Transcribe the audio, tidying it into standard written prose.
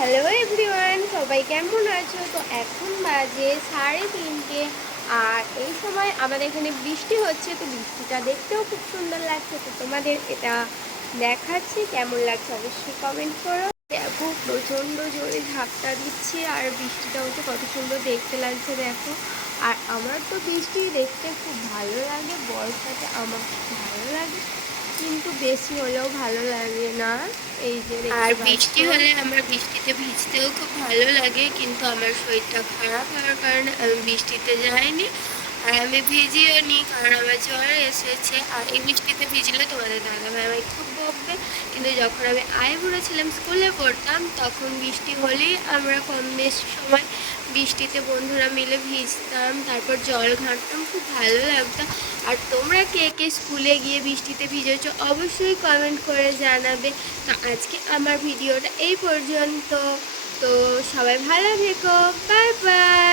Hello everyone, সবাই কেমন আছো? তো এখন বাজে 3:30 আর এই সময় আমাদের এখানে বৃষ্টি হচ্ছে। তো বৃষ্টিটা দেখতেও খুব সুন্দর লাগছে। তো তোমাদের এটা দেখাচ্ছি, কেমন লাগছে অবশ্যই কমেন্ট করো। দেখো প্রচণ্ড জোরে ঝাপটা দিচ্ছে আর বৃষ্টিটা হচ্ছে, কত সুন্দর দেখতে লাগছে দেখো। আর আমার তো বৃষ্টি দেখতে খুব ভালো লাগে, বর্ষাতে আমার খুব ভালো লাগে, কিন্তু বেশি হলেও ভালো লাগে না। এই যে আর দেখতে বৃষ্টি পাচ্ছ। হলে আমার বৃষ্টিতে ভিজতেও খুব ভালো লাগে, কিন্তু আমার শরীরটা খারাপ হওয়ার কারণে আমি বৃষ্টিতে যাইনি। আর আমি ভিজিও নি, কারণ আমার জ্বর এসেছে। আর এই বৃষ্টিতে ভিজলে তোমাদের দাদাভাই আমায় খুব বকবে। কিন্তু যখন আমি আইবুড়ো ছিলাম, স্কুলে পড়তাম, তখন বৃষ্টি হলেই আমরা কম বেশি সময় বৃষ্টিতে বন্ধুরা মিলে ভিজতাম, তারপর জল ঘাঁটতাম, খুব ভালো লাগতো। আর তোমরা কে কে স্কুলে গিয়ে বৃষ্টিতে ভিজেছো অবশ্যই কমেন্ট করে জানাবে। তো আজকে আমার ভিডিওটা এই পর্যন্ত। তো সবাই ভালো থেকো, বাই বাই।